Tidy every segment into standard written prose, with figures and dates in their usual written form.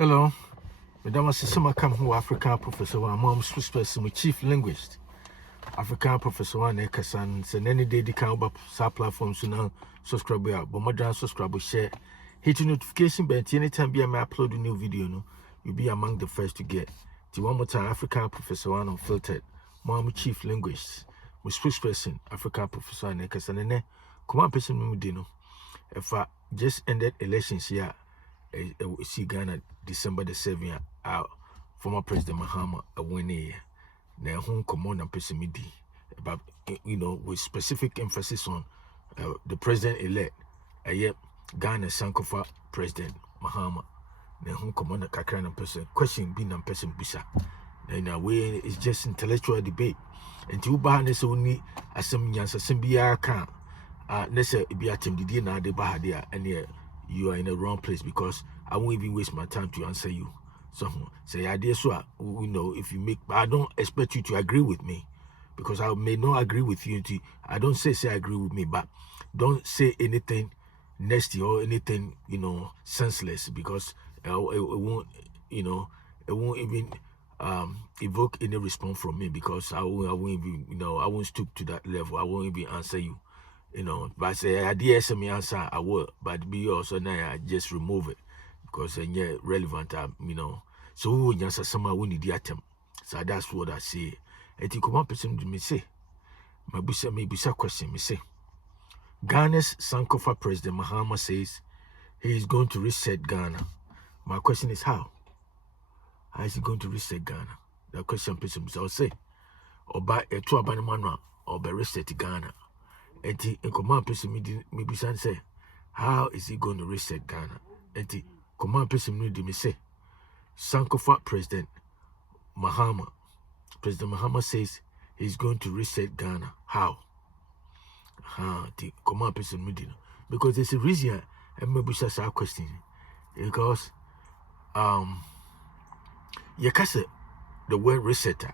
Hello, Madam Sisima come who African professor, one mom's person with chief linguist. African professor one Ekasan, and any day they can up sub platforms to now subscribe, but more subscribe, share, hit notification bell. Anytime I upload a new video, no, you'll be among the first to get. To one more time, African professor one unfiltered, mom chief linguist, with spokesperson, African professor one Ekasan, and then come on, person dino. If I just ended elections here. See Ghana December the 7th, former President Mahama winning. Now, home command and pessimity about with specific emphasis on the President-elect, Ghana sankᴐfa President Mahama. Now, home command and kakran and person question being and person bisa. In a way, it's just intellectual debate. And to Bahanes only as some young Simbia can. Nessa be a team did na de Bahadia and you are in the wrong place because I won't even waste my time to answer you. So say idea so if you make, but I don't expect you to agree with me because I may not agree with you. I don't say agree with me, but don't say anything nasty or anything senseless because it won't it won't even evoke any response from me because I won't even I won't stoop to that level. I won't even answer you. But say I did some answer I will, but be also now I just remove it because it's relevant. So we answer someone we need the attempt. So that's what I say. And you come up person to me say, my busa maybe some question me say. Ghana's sankᴐfa President Mahama says he is going to reset Ghana. My question is how? How is he going to reset Ghana? That question person will say, or by a 2 abandonment or by reset Ghana. Eti command person me say, how is he going to reset Ghana? Eti command person me say, sankᴐfa President Mahama. President Mahama says he's going to reset Ghana. How? The command person me because there's a reason I maybe say a question because you can say the word resetter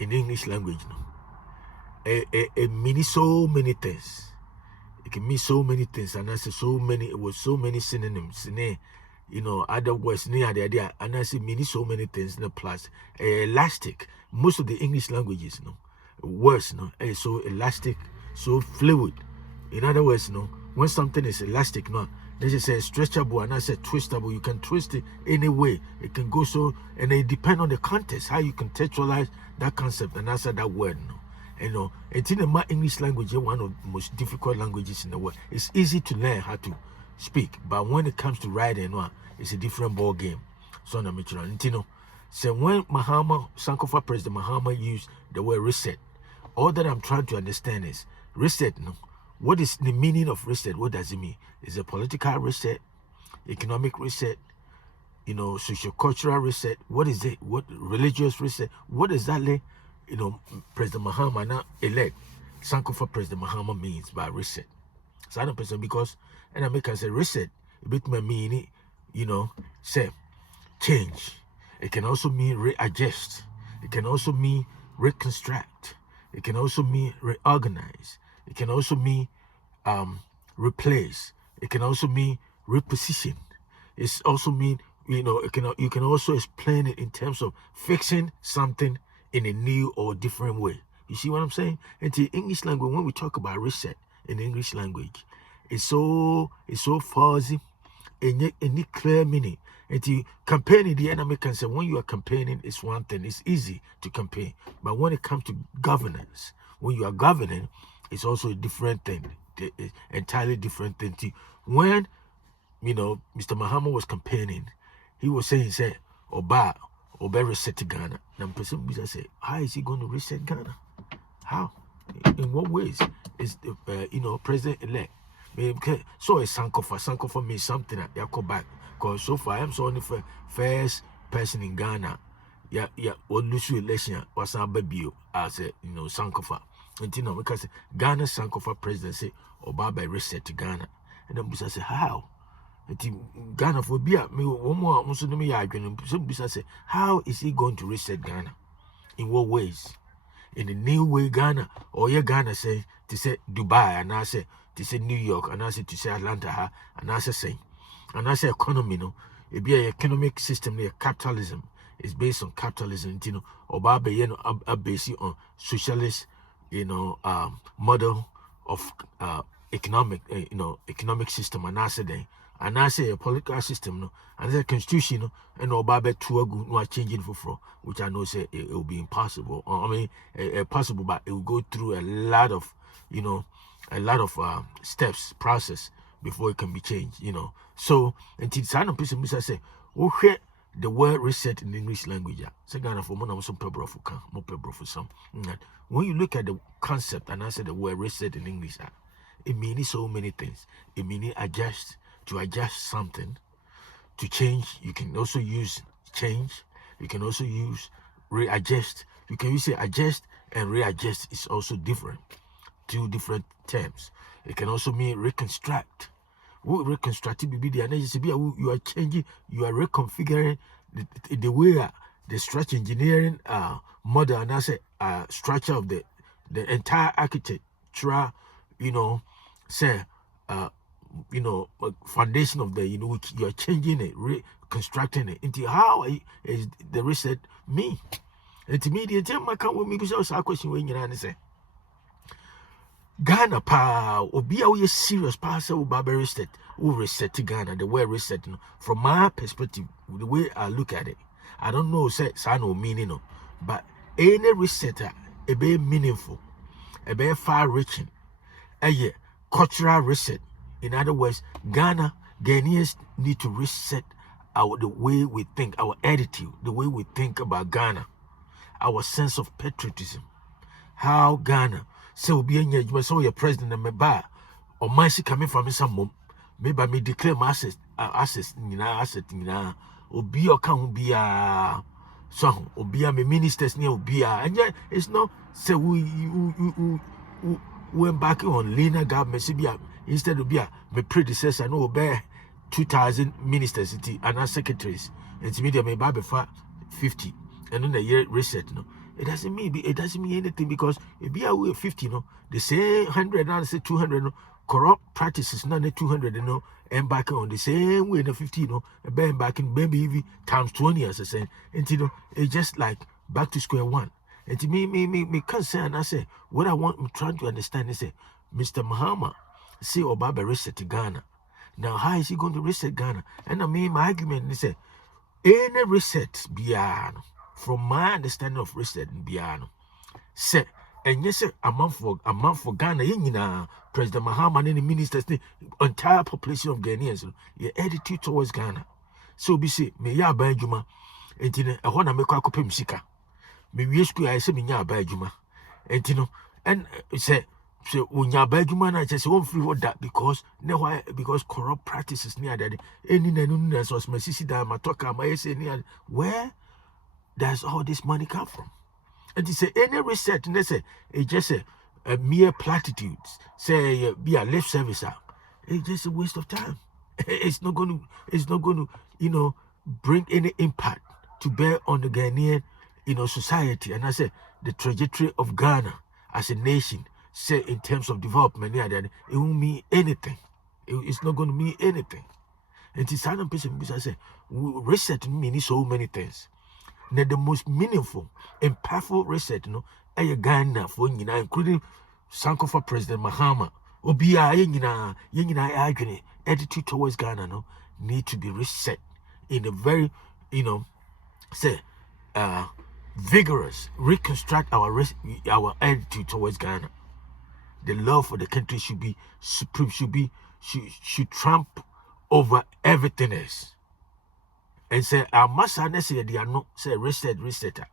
in English language no. It means so many things. It can mean so many things, and I say so many. It was so many synonyms. Other words near the idea, and I say means so many things. Plus, elastic. Most of the English languages, words, is so elastic, so fluid. In other words, when something is elastic, this is a stretchable, and I say twistable. You can twist it any way. It can go so, and it depends on the context how you contextualize that concept and answer that word. It's in the English language, one of the most difficult languages in the world. It's easy to learn how to speak, but when it comes to writing, it's a different ball game. So I'm so when sankᴐfa President Mahama used the word reset, all that I'm trying to understand is reset. What is the meaning of reset? What does it mean? Is it political reset, economic reset, socio-cultural reset? What is it? What religious reset? What exactly? President Mahama now elect sankᴐfa President Mahama means by reset. So I don't person because and I make us say reset a bit my meaning, say change. It can also mean readjust. It can also mean reconstruct. It can also mean reorganize. It can also mean replace. It can also mean reposition. It's also mean you can also explain it in terms of fixing something in a new or different way. You see what I'm saying? And the English language, when we talk about reset in English language, it's so fuzzy and any clear meaning. And the campaigning, the enemy can say when you are campaigning, it's one thing, it's easy to campaign. But when it comes to governance, when you are governing, it's also a different thing, entirely different thing. When Mr. Mahama was campaigning, he was saying, Oba reset Ghana. Now, person will say, how is he going to reset Ghana? How? In what ways? Is President-elect? So is sankᴐfa. Sankᴐfa means something that you go back. Because so far, I'm so only the first person in Ghana. What lose election was our baby as sankᴐfa. And because Ghana sankᴐfa president say, Oba reset Ghana. And then Busa say, how? Ghana for me one more say, how is he going to reset Ghana? In what ways? In the new way Ghana or Ghana say to say Dubai and I say to say New York and I say to say Atlanta and I say and I say economy it be a economic system near capitalism. It's based on capitalism, you know, or based on socialist, model of economic, economic system. And I say a political system, no, and the constitution, no, and Obabe Tuagu no changing for, which I know say it will be impossible. I mean, possible, but it will go through a lot of, steps, process before it can be changed, So, until some people say, okay, the word reset in the English language, when you look at the concept and answer the word reset in English, it means so many things. It means adjust, to adjust something, to change. You can also use change. You can also use readjust. You can use adjust and readjust is also different. Two different terms. It can also mean reconstruct. Reconstructing you are changing, you are reconfiguring the way the structure engineering model and as a structure of the entire architecture, foundation of the which you are changing it, reconstructing it into how is the reset me. And to me, the time I come with me because I question when you say Ghana pa obia we serious pa say we reset Ghana, the way reset, from my perspective, the way I look at it, I don't know say no meaning, no, but any resetter a be meaningful, a be far reaching, a cultural reset. In other words, Ghanaians need to reset the way we think, our attitude, the way we think about Ghana, our sense of patriotism, how Ghana. So be in your president and me ba or my coming from some mom. Maybe me declare my asset obi or can be a so obi me ministers near obi and yet it's not say we went back on leaner government instead of be my predecessor no bear 2,000 ministers and our secretaries. It's media may buy 50 and then the year reset no. It doesn't mean anything because it be away 50, the same 100 and say 200, corrupt practices, none 200, and back on the same way the 50, and back in maybe times 20 as I say, and it's just like back to square one. And to me concern, I say what I'm trying to understand is Mr. Mahama say Obaba reset Ghana. Now how is he going to reset Ghana? And I mean my argument is any reset beyond. From my understanding of reset in Biano, say, and yes, a month for Ghana, President Mahama and the ministers, the entire population of Ghanaians, your attitude towards Ghana. So be say, me ya buy Juma, and I want to make a copy sika. Me wish I say me ya buy Juma, and say, so when you buy Juma, I just won't free that because corrupt practices near that any news was my sister, my talker, my say near where. Does all this money come from? And they say any reset, and they say it's just a mere platitudes. Say be a lip servicer. It's just a waste of time. It's not going to, bring any impact to bear on the Ghanaian, society. And I say the trajectory of Ghana as a nation, say in terms of development, it won't mean anything. It's not going to mean anything. And it's certain person because I say reset means so many things. Now the most meaningful, impactful reset, Ghana for including sankᴐfa President Mahama. Obia attitude towards Ghana need to be reset in a very, vigorous, reconstruct our attitude towards Ghana. The love for the country should be supreme, should trump over everything else. And say, I must say, they are not say resetter.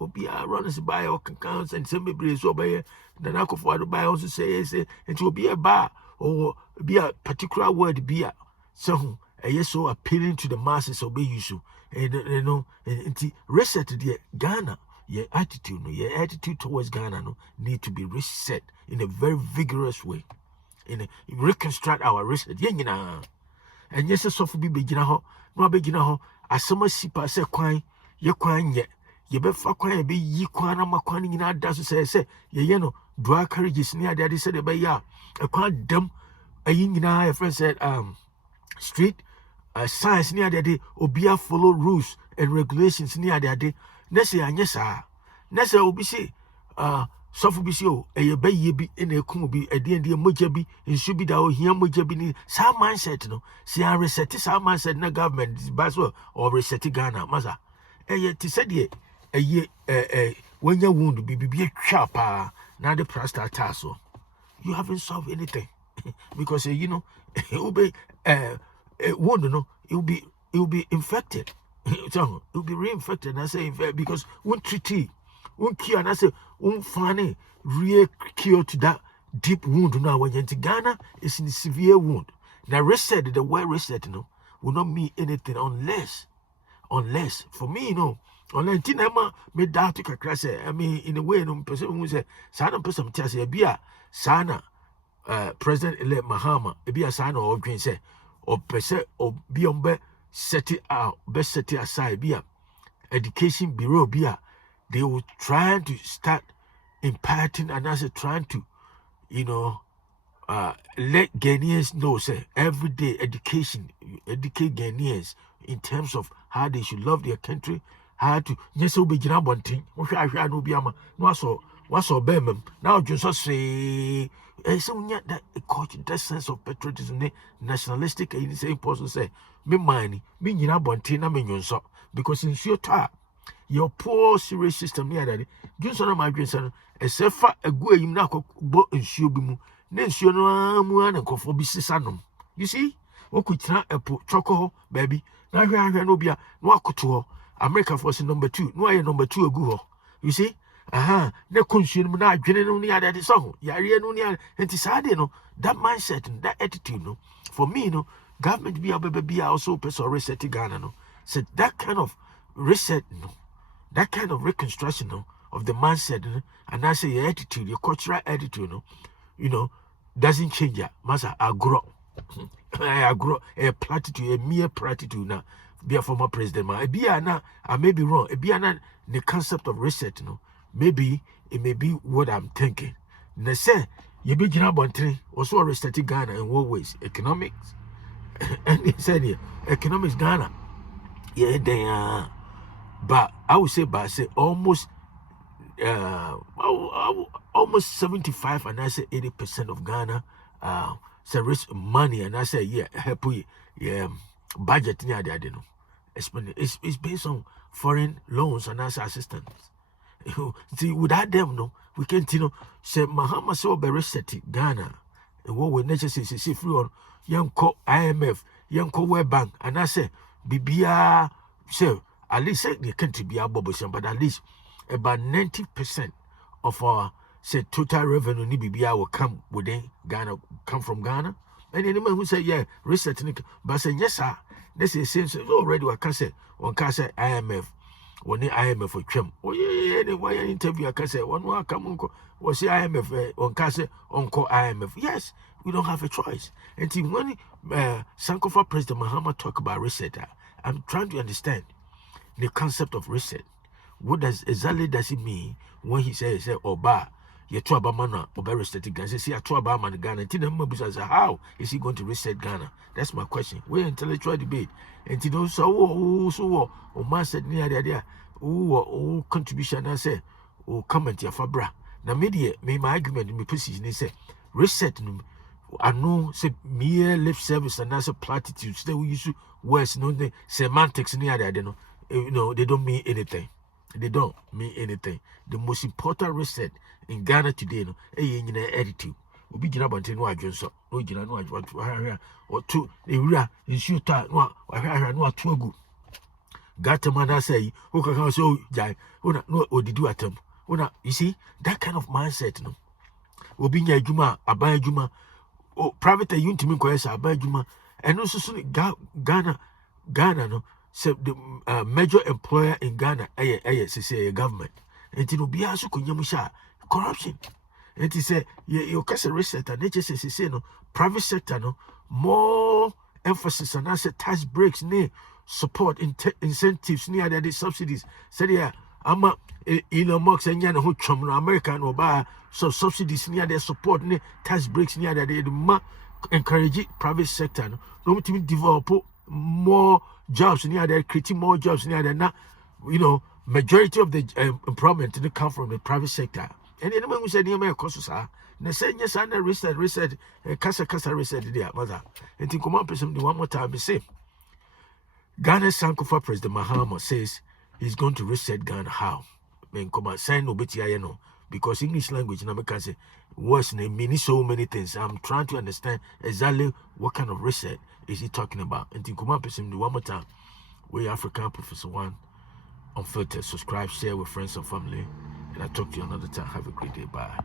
Obia runs by all accounts and some people is over then I could afford to buy also say, and to be a bar or be a particular word be a so yes, so appealing to the masses obey you so and reset the Ghana, your attitude towards Ghana need to be reset in a very vigorous way. Reconstruct our reset. And yes, so for be beginner no beginner asoma sipa se kwan ye kwan ye ye be fa kwan be yi kwan na makwan nyina da so say ye no dual carriages ni ade say de be ya e kwan dam ayi nyina your friend said street science near the day, obia follow rules and regulations near the day. Nessa anyesa. Nessa obisi suffer bisio, a bay ye be in a kumbi, a dear mojabi, and should be thou here mojabi. Some mindset no. See, I reset some mindset na government is baswell or reset Ghana, maza. A yet said ye, a year, when your wound be a sharper, now the prostate tasso. You haven't solved anything because you know, it will be wound, no, it will be infected. It will be reinfected. And I say because one treaty, one cure, and I say one funny real cure to that deep wound. Now when you're in Ghana, it's in a severe wound. Now reset, the word reset, you know, will not mean anything unless for me, you know, unless Tinama made that to crash. I mean, in a way, no person who say, Sana person tells you, Bia, Sana, President-elect Mahama, Bia Sana or Green say, or person or beyond set it out, best set it aside, Bia, Education Bureau, Bia, they were trying to start imparting and as trying to, you know, let Ghanaians know, say, every day educate Ghanaians in terms of how they should love their country, how to, yes, be Jina Bonting, no Biama, what's or Bemem, now just say, so that a coach, that sense of patriotism, nationalistic, and the same person say, me money, me Jina Bonting, I mean, so, because in your time, your poor serious system near that, Johnson, my grandson, except for a good you now boat and shubimu, then you know, and for Bissanum. You see, what could not a choco, baby? Now, I no be a no couture. America force number 2, no, I number 2 a go. You see, no consume now, generally at the song. Yaria no near, and decided, no, that mindset and that attitude, no, for me, no, government be a baby also person reset Ghana, no, said that kind of reset, no. That kind of reconstruction, no, of the mindset, and I say your attitude, your cultural attitude, no, you know, doesn't change. Ya, masa I grow a platitude, a mere platitude now. Be a former president, man. I may be wrong. The concept of reset, no, maybe it may be what I'm thinking. They say you be Jina Bontri also resetting Ghana in what ways? Economics, and he said here, economics Ghana, yeah, they but I would say, almost 75 and I say 80% of Ghana say rich money and I say happy budget near the know. It's based on foreign loans and as assistance. See, without them, no, we can't say Mahama so be reset Ghana. And what we necessarily see free on young IMF, young World Bank, and I say BBR say at least the country be a bubble, but at least about 90% of our say total revenue ni BBR will come within Ghana, come from Ghana. And anyone who say reset, but say yes sir, this is since already I can say one can say IMF, one IMF for Trump. Oh yeah, anyway interview I can say one more come on was IMF one can say uncle IMF. Yes, we don't have a choice. And when sankᴐfa President Mahama talk about reset, I'm trying to understand the concept of reset. What exactly does it mean when he says Oba, you two Abamana, Oba reset Ghana? Say, I two Abaman Ghana. How is he going to reset Ghana? That's my question. We're intellectual debate. And you know, so Oman said near the idea, contribution, I say, comment your fabra. Now, media, my argument in my position, they say, reset. I know, say, mere lip service and that's a platitude. They will use words, no, the semantics near the idea, you know, they don't mean anything. They don't mean anything. The most important reset in Ghana today, no, attitude. We be Jina Bonte no adwonso, no Jina no adwo or two. The ura in shooter no atuagu. Gatamana say, who can so jai, or did you atom? You see that kind of mindset, no. Obinya Juma, Abaya Juma, private unit me kwesa Abaya Juma, and also Ghana, no. So the major employer in Ghana, say government. And it will be also corruption. And it say you can reset and nature says say no private sector no more emphasis on asset tax breaks ne support incentives near the subsidies. Say yeah, I'm Elon Musk and Yana who from American or buy so subsidies near their support ne tax breaks near the encourage private sector no to develop more jobs near there, creating more jobs near there. Now, you know, majority of the employment didn't come from the private sector. And anyone who said, "You may cost us," they said, "Yes, I research, kasa research there, mother." And think, come on, person, one more time, the same. Ghana's sankᴐfa President Mahama says he's going to reset Ghana. How? Men come on, sign no betia, no, because English language, and I can say words name meaning so many things. I'm trying to understand exactly what kind of reset is he talking about. And think, come on, person, one more time. We African Professor One Unfiltered. Subscribe, share with friends and family, and I'll talk to you another time. Have a great day. Bye.